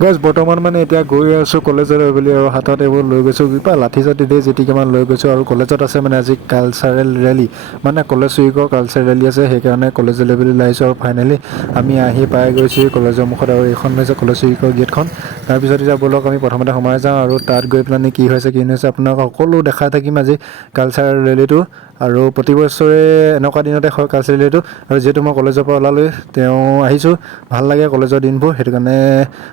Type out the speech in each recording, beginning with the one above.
guys বৰ্তমান মানে এতিয়া গৈ আছোঁ কলেজলৈ বুলি আৰু হাতত এইবোৰ লৈ গৈছোঁ কিবা লাঠি চাঠি দিয়ে যেতিকেমান লৈ গৈছোঁ আৰু কলেজত আছে মানে আজি কালচাৰেল ৰেলী মানে কলেজ উইকৰ কালচাৰেল ৰেলী আছে সেইকাৰণে কলেজলৈ বুলি ওলাই আহিছোঁ আৰু ফাইনেলি আমি আহি পাই গৈছোঁ কলেজৰ মুখত আৰু এইখন হৈছে কলেজ উইকৰ গেটখন তাৰপিছত এতিয়া ব'লক আমি প্ৰথমতে সোমাই যাওঁ আৰু তাত গৈ পেলাই কি হৈছে আপোনালোকক সকলো দেখাই থাকিম আজি কালচাৰেল ৰেলীটো আৰু প্ৰতি বছৰে এনেকুৱা দিনতে হয় কালচাৰেল ৰেলীটো আৰু যিহেতু মই কলেজৰ পৰা ওলালোঁ তেওঁ আহিছোঁ ভাল লাগে কলেজৰ দিনবোৰ সেইটো কাৰণে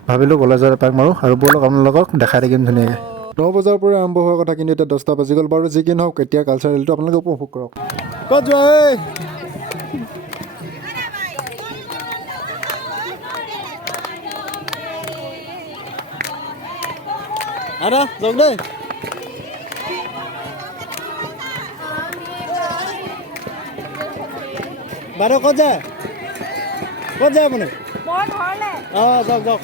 ভাবিলোঁ কলেজত এপাক মাৰোঁ আৰু ব'লক আপোনালোকক দেখাই থাকিম ধুনীয়াকৈ 9 বজাৰ পৰা আৰম্ভ হোৱা কথা কিন্তু এতিয়া 10টা বাজি গ'ল বাৰু যি কি নহওক এতিয়া কালচাৰেল ৰেলীটো আপোনালোকে উপভোগ কৰক ক'ত যোৱা আদা যাওক দেই বাইদেউ ক'ত যায় আপুনি অঁ যাওক যাওক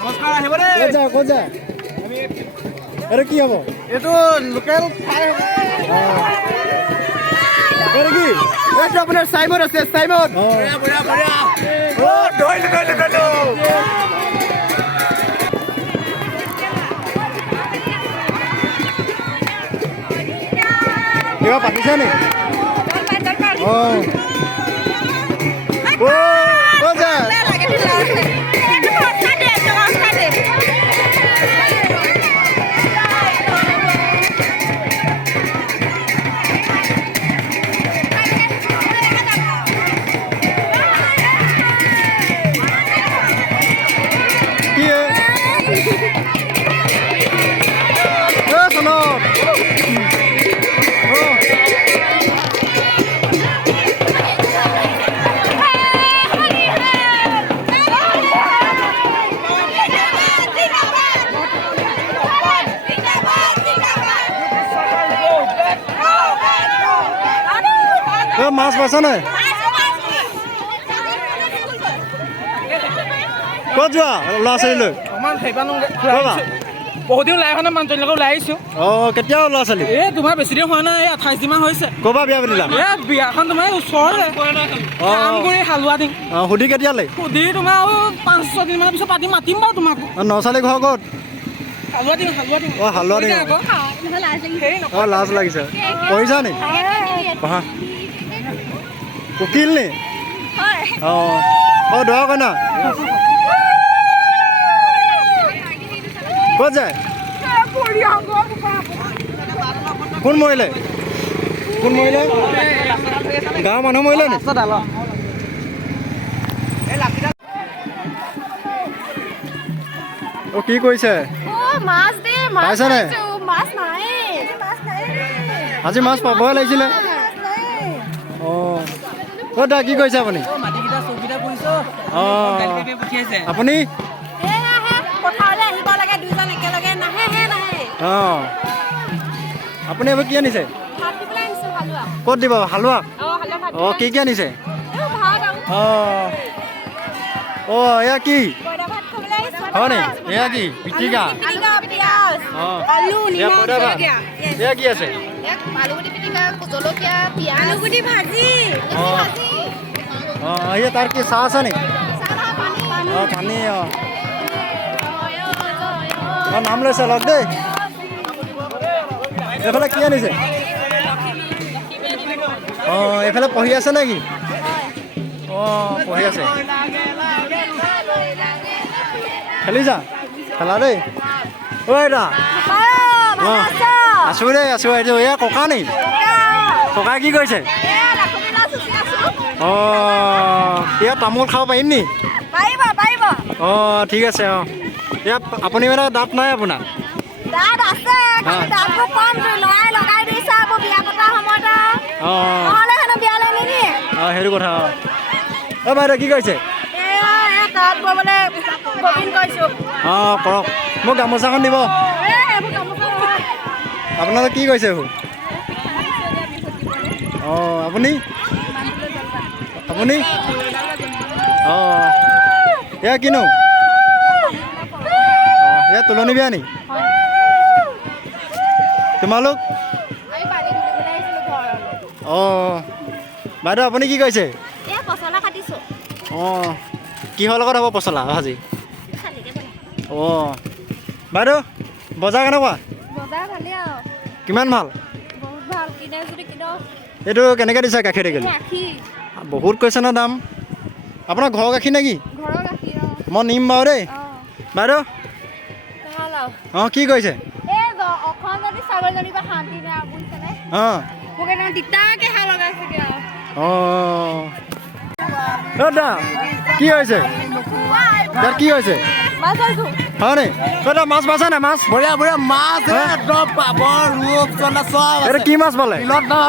নমস্কাৰ আহিব দেই ক'ত যায় এইটো কি হ'ব এইটো লোকেল কি এইটো আপোনাৰ চাইমন আছে চাইমন কিবা পাতিছা নি অঁ ক'ত যায় মাছ পাইছা নাই ক'ত যোৱা ল'ৰা ছোৱালী লৈ বহুত দিন ওলাই অহা নাই মানুহজনীৰ লগত ওলাই আহিছোঁ অঁ কেতিয়া ল'ৰা ছোৱালী এই তোমাৰ বেছি দিন হোৱা নাই এই 28 দিনমান হৈছে ক'ৰপৰা বিয়া পাতিলা এই বিয়াখন তোমাৰ ওচৰতে কাম কৰি হালোৱা দিম অঁ সুধি কেতিয়ালৈ সুধি তোমাৰ আৰু 5-6 দিনমানৰ পিছত মাতিম বাৰু তোমাক ল'ৰা ছোৱালী ঘৰ ক'ত হালোৱা দিম অঁ হালোৱা দিম অঁ লাজ লাগিছে পঢ়িছা নি পঢ়া উকিল নি অঁ অঁ দৰা কইনা ক'ত যায় কোন মৰিলে গাঁৱৰ মানুহ মৰিলে নি অঁ কি কৰিছে পাইছেনে আজি মাছ পাবহে লাগিছিলে অঁ ক'ত দা কি কৰিছে আপুনি অঁ আপুনি অঁ আপুনি এইবাৰ কি আনিছে ক'ত দিব হালোৱা অঁ কি আনিছে অঁ অঁ এয়া কি হয় নি এয়া কি পিটিকা অঁ এয়া কি আছে অঁ এয়া তাৰ কি চাহ আছে নি অঁ পানী অঁ অঁ নাম লৈছে লগ দেই এইফালে কি আনিছে অঁ এইফালে পঢ়ি আছে নেকি অঁ পঢ়ি আছে খেলিছা খেলা দেই ঐ দা অঁ আছোঁ দেই আছোঁ এইটো এয়া ককা নি ককাই কি কৰিছে অঁ ইয়াত তামোল খাব পাৰিম নি অঁ ঠিক আছে অঁ ইয়াত আপুনি মানে দাঁত নাই আপোনাৰ অঁ সেইটো কথা অঁ অঁ বাইদেউ কি কৰিছে অঁ কৰক মোক গামোচাখন দিব আপোনালোকে কি কৰিছে এইবোৰ অঁ আপুনি অঁ এয়া কিনো তুলনি বিয়া নি তোমালোক অঁ বাইদেউ আপুনি কি কৰিছে অঁ কিহৰ লগত হ'ব পচলা ভাজি অঁ বাইদেউ বজাৰ কেনেকুৱা কিমান ভাল এইটো কেনেকৈ দিছে গাখীৰ টেকেলি বহুত কৈছে ন দাম আপোনাৰ ঘৰৰ গাখীৰ নেকি মই নিম বাৰু দেই বাইদেউ অঁ কি কৰিছে অঁ অঁ দাদা কি হৈছে ইয়াত কি হৈছে হয় নি দাদা মাছ পাইছা নাই মাছ বঢ়িয়া বঢ়িয়া মাছ একদম পাবৰ ৰূপচন্দা চব এইটো কি মাছ পালে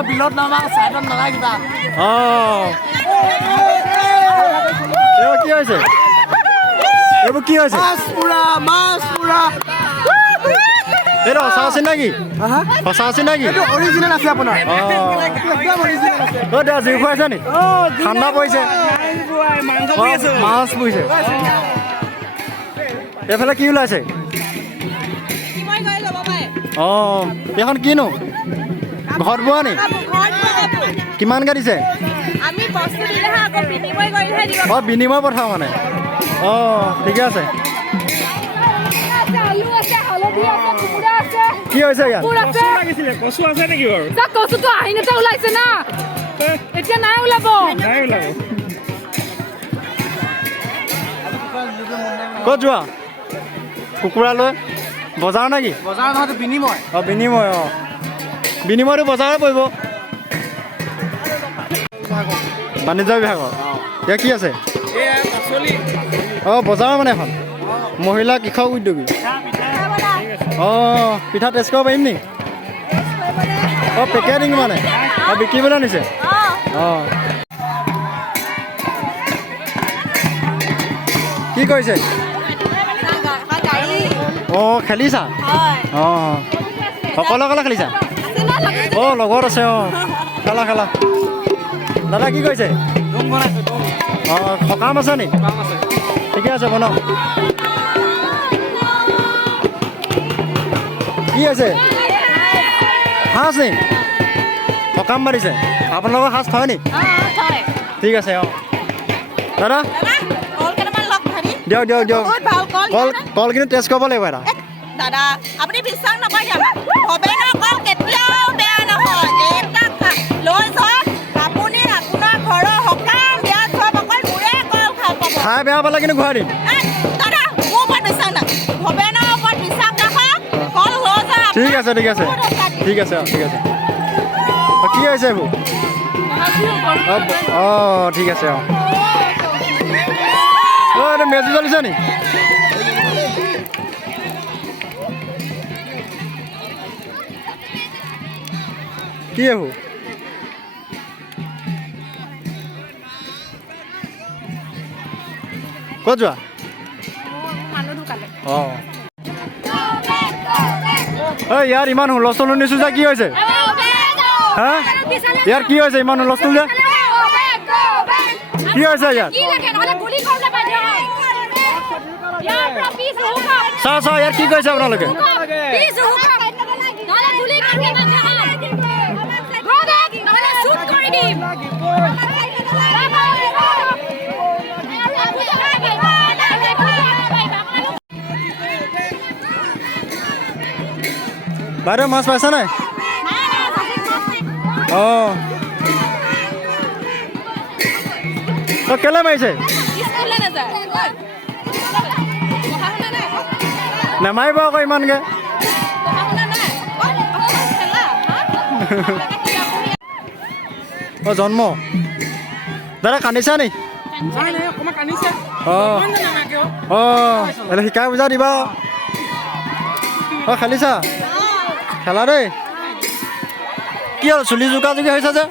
বিলত নামা চাইডত নালাগিবা অঁ এইবোৰ কি হৈছে এইবোৰ কি হৈছে মাছ পুৰা এইটো সঁচা আছে নেকি সঁচা আছে নেকি অৰিজিনেল আছে আপোনাৰ অঁ দাদা জুই খুৱাইছে নি ঠাণ্ডা পৰিছে মাছ পৰিছে এইফালে কি ওলাইছে অঁ এইখন কিনো ঘৰত বোৱা নি কিমানকৈ দিছে অঁ বিনিময় পঠাওঁ মানে অঁ ঠিকে আছে কি হৈছে ইয়াত কচু আছে নেকি বাৰু কচুটো আহিনতে ওলাইছে না এতিয়া নাই ওলাব ক'ত যোৱা কুকুৰা লৈ বজাৰ নেকি বজাৰ নহয়তো বিনিময় অঁ বিনিময় অঁ বিনিময়টো বজাৰে পৰিব বাণিজ্য বিভাগৰ ইয়াত কি আছে অঁ বজাৰ মানে এখন মহিলা কৃষক উদ্যোগী অঁ পিঠা টেষ্ট কৰিব পাৰিম নি অঁ পেকেটিং মানে অঁ বিকিবলৈ আনিছে অঁ কি কৰিছে অঁ খেলিছা অঁ অকলে অকলে খেলিছা অঁ লগত আছে অঁ খেলা খেলা দাদা কি কৰিছে অঁ সকাম আছে নি ঠিকে আছে বনাওক কি আছে সাজ নি সকাম মাৰিছে আপোনালোকৰ সাজ থয় নি ঠিক আছে অঁ দাদা দিয়ক দিয়ক দিয়ক কল কল কিন্তু টেষ্ট কৰিব লাগিব এটা দাদা আপুনি বিশ্বাস নকৰে হবে ন কল কেতিয়াও বেয়া নহয় এটা লৈ যাওক আপুনি আপোনাৰ ঘৰৰ সকাম বিয়া চব অকল মোৰে কল খাব খাই বেয়া পালে কিন্তু ঘূৰাই দিম দাদা মোৰ ওপৰত বিশ্বাস নাই হবে ন ওপৰত বিশ্বাস ৰাখক কল লৈ যাওক ঠিক আছে ঠিক আছে ঠিক আছে অঁ ঠিক আছে অঁ কি হৈছে এইবোৰ অঁ ঠিক আছে অঁ অঁ এইটো মেজি জ্বলিছে নি কি এইবোৰ ক'ত যোৱা অঁ ঐ ইয়াত ইমান হুলস্থুল শুনিছোঁ যে কি হৈছে হা ইয়াত কি হৈছে ইমান হুলস্থুল যে কি হৈছে ইয়াত চাওঁ চাওঁ ইয়াত কি কৰিছে আপোনালোকে বাইদেউ মাছ পাইছা নাই অঁ তই কেলৈ মাৰিছে নেমাৰিব আকৌ ইমানকৈ অঁ জন্ম দাদা কান্দিছা নি অঁ অঁ এনে শিকাই বুজা দিবা অঁ খেলিছা খেলা দেই কি হ'ল চুলি জোকা জোকি হৈছে যে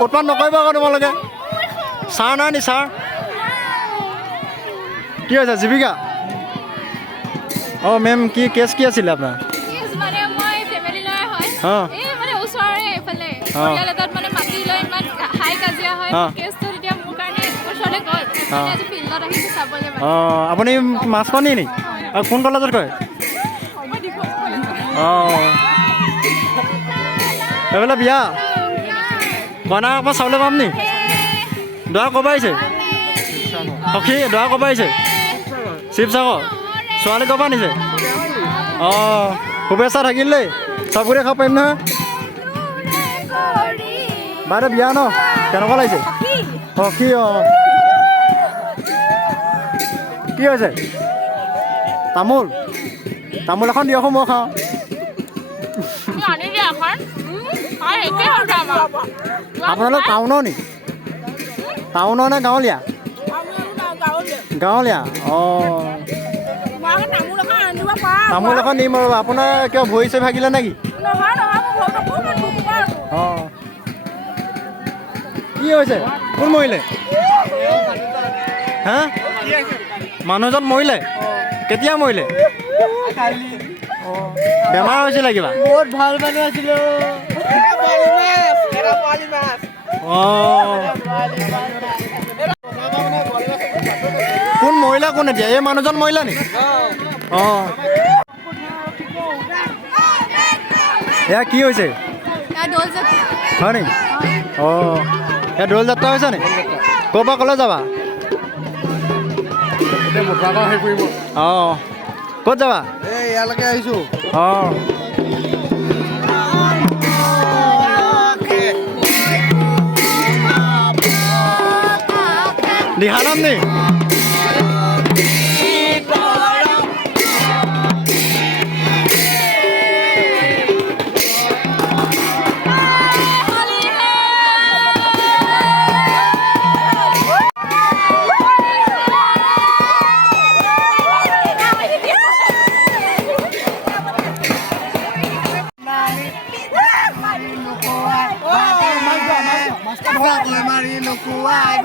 উৎপাত নকৰিব আকৌ তোমালোকে ছাৰ নাই নি ছাৰ কি হৈছে জীৱিকা অঁ মেম কি কেছ কি আছিলে আপোনাৰ অঁ অঁ অঁ আজি ফিল্ডত আহিছোঁ চাবলৈ মানে অঁ আপুনি মাছখোৱা নি কোন কলেজত কয় অঁ এইফালে বিয়া কইনা আকৌ চাবলৈ পাম নি দৰা ক'ৰ পৰা আহিছে সখী দৰা ক'ৰ পৰা আহিছে শিৱসাগৰ ছোৱালী ক'ৰ পৰা নিছে অঁ শুভেচ্ছা থাকিল দেই চাবুৰে খাব পাৰিম নহয় বাইদেউ বিয়া ন কেনেকুৱা লাগিছে সখী অঁ কি হৈছে তামোল তামোল এখন দিয়ক মই খাওঁ আপোনালোক টাউনৰ নি টাউনৰ নে গাঁৱলীয়া গাঁৱলীয়া অঁ তামোল এখন দিম আৰু আপোনাৰ কিয় ভৰি চৰি ভাগিলে নেকি অঁ কি হৈছে কোন মৰিলে হা মানুহজন মৰিলে কেতিয়া মৰিলে বেমাৰ হৈছিলে কিবা বহুত ভাল মানুহ আছিলো অঁ কোন মৰিলা কোন এতিয়া এই মানুহজন মৰিলা নি অঁ এয়া কি হৈছে হয় নি অঁ এয়া দৌল যাত্ৰা হৈছে নি ক'ৰ পৰা ক'লৈ যাবা অঁ ক'ত যাবা এই ইয়ালৈকে আহিছো অঁ দিহানাম নি মাৰি নোকোৱাই